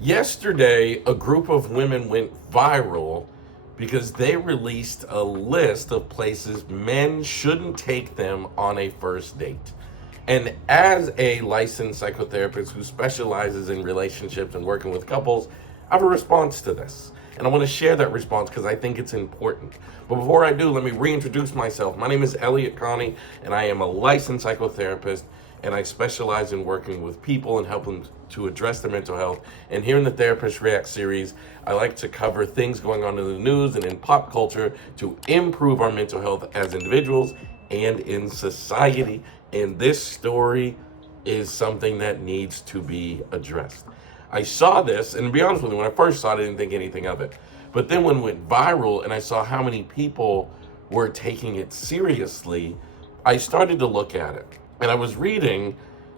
Yesterday, a group of women went viral because they released a list of places men shouldn't take them on a first date. And as a licensed psychotherapist who specializes in relationships and working with couples, I have a response to this. And I want to share that response because I think it's important. But before I do, let me reintroduce myself. My name is Elliott Connie, and I am a licensed psychotherapist, and I specialize in working with people and helping to address their mental health. And here in the Therapist React series, I like to cover things going on in the news and in pop culture to improve our mental health as individuals and in society. And this story is something that needs to be addressed. I saw this, and to be honest with you, when I first saw it, I didn't think anything of it. But then when it went viral and I saw how many people were taking it seriously, I started to look at it. And I was reading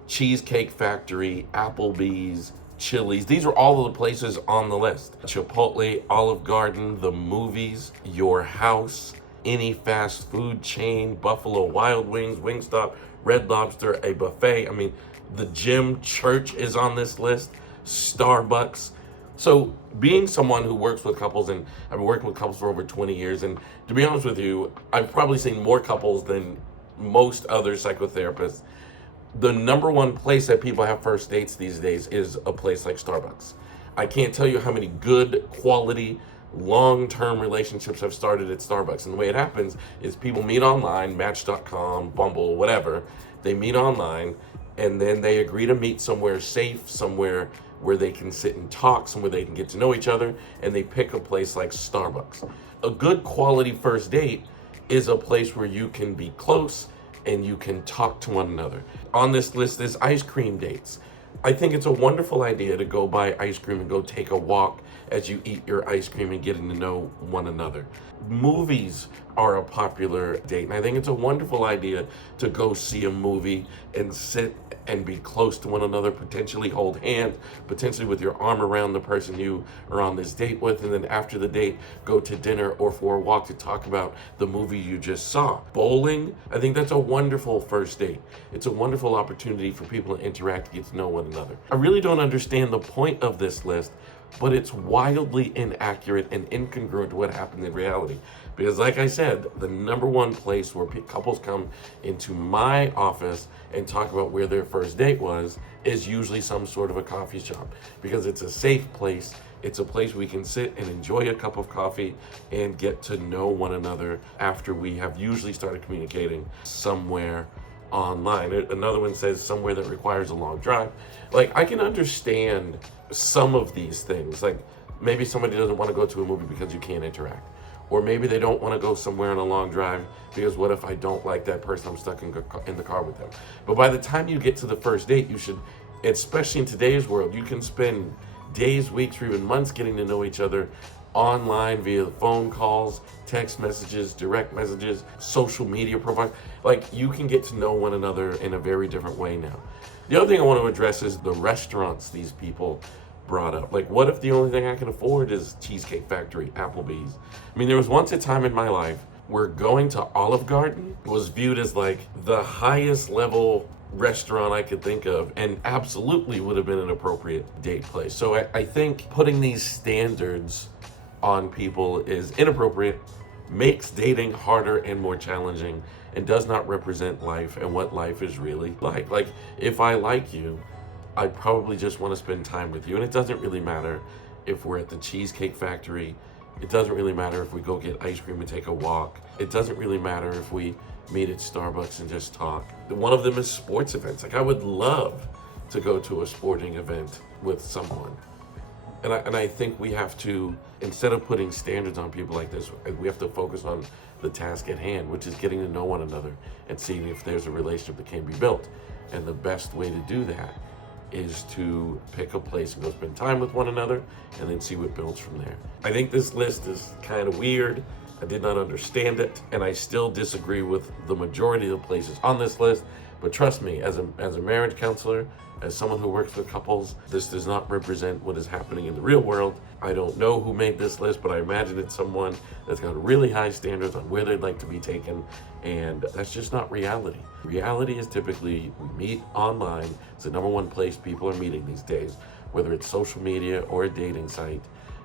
Cheesecake Factory, Applebee's, Chili's. These are all of the places on the list. Chipotle, Olive Garden, the movies, your house, any fast food chain, Buffalo Wild Wings, Wingstop, Red Lobster, a buffet. I mean, the gym, church is on this list, Starbucks. So being someone who works with couples, and I've been working with couples for over 20 years, and to be honest with you, I've probably seen more couples than most other psychotherapists. The number one place that people have first dates these days is a place like Starbucks. I can't tell you how many good quality long-term relationships have started at Starbucks. And the way it happens is people meet online, Match.com, Bumble, whatever. They meet online and then they agree to meet somewhere safe, somewhere where they can sit and talk, somewhere they can get to know each other, and they pick a place like Starbucks. A good quality first date is a place where you can be close and you can talk to one another. On this list is ice cream dates. I think it's a wonderful idea to go buy ice cream and go take a walk as you eat your ice cream and getting to know one another. Movies are a popular date, and I think it's a wonderful idea to go see a movie and sit and be close to one another, potentially hold hands, potentially with your arm around the person you are on this date with, and then after the date, go to dinner or for a walk to talk about the movie you just saw. Bowling, I think that's a wonderful first date. It's a wonderful opportunity for people to interact, get to know one another. I really don't understand the point of this list, but it's wildly inaccurate and incongruent to what happened in reality. Because like I said, the number one place where couples come into my office and talk about where their first date was is usually some sort of a coffee shop. Because it's a safe place. It's a place we can sit and enjoy a cup of coffee and get to know one another after we have usually started communicating somewhere online. Another one says somewhere that requires a long drive. Like, I can understand some of these things. Like, maybe somebody doesn't want to go to a movie because you can't interact. Or maybe they don't want to go somewhere on a long drive because what if I don't like that person? I'm stuck in the car with them. But by the time you get to the first date, you should, especially in today's world, you can spend days, weeks, or even months getting to know each other online via phone calls, text messages, direct messages, social media profiles. Like, you can get to know one another in a very different way now. The other thing I want to address is the restaurants these people brought up. Like, what if the only thing I can afford is Cheesecake Factory, Applebee's? I mean, there was once a time in my life where going to Olive Garden was viewed as like the highest level restaurant I could think of, and absolutely would have been an appropriate date place. So I think putting these standards on people is inappropriate, makes dating harder and more challenging, and does not represent life and what life is really like. Like, if I like you, I probably just want to spend time with you. And it doesn't really matter if we're at the Cheesecake Factory. It doesn't really matter if we go get ice cream and take a walk. It doesn't really matter if we meet at Starbucks and just talk. One of them is sports events. Like, I would love to go to a sporting event with someone. And I think we have to, instead of putting standards on people like this, we have to focus on the task at hand, which is getting to know one another and seeing if there's a relationship that can be built. And the best way to do that is to pick a place and go spend time with one another and then see what builds from there. I think this list is kind of weird. I did not understand it, and I still disagree with the majority of the places on this list. But trust me, as a marriage counselor, as someone who works with couples, this does not represent what is happening in the real world. I don't know who made this list, but I imagine it's someone that's got really high standards on where they'd like to be taken, and that's just not reality. Reality is typically we meet online. It's the number one place people are meeting these days. whether it's social media or a dating site,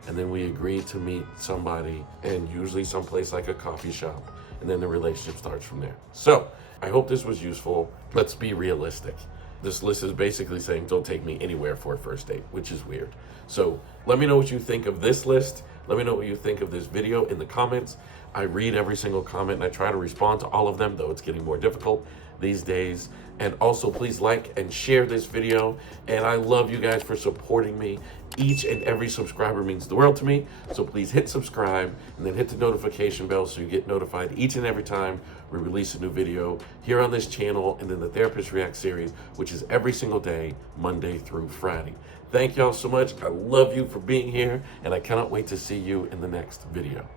and then we agree to meet somebody, and usually someplace like a coffee shop, and then the relationship starts from there. So I hope this was useful. Let's be realistic. This list is basically saying don't take me anywhere for a first date, which is weird. So let me know what you think of this list. Let me know what you think of this video in the comments. I read every single comment and I try to respond to all of them, though it's getting more difficult these days. And also, please like and share this video. And I love you guys for supporting me. Each and every subscriber means the world to me. So please hit subscribe and then hit the notification bell so you get notified each and every time we release a new video here on this channel, and then the Therapist React series, which is every single day, Monday through Friday. Thank y'all so much. I love you for being here, and I cannot wait to see you in the next video.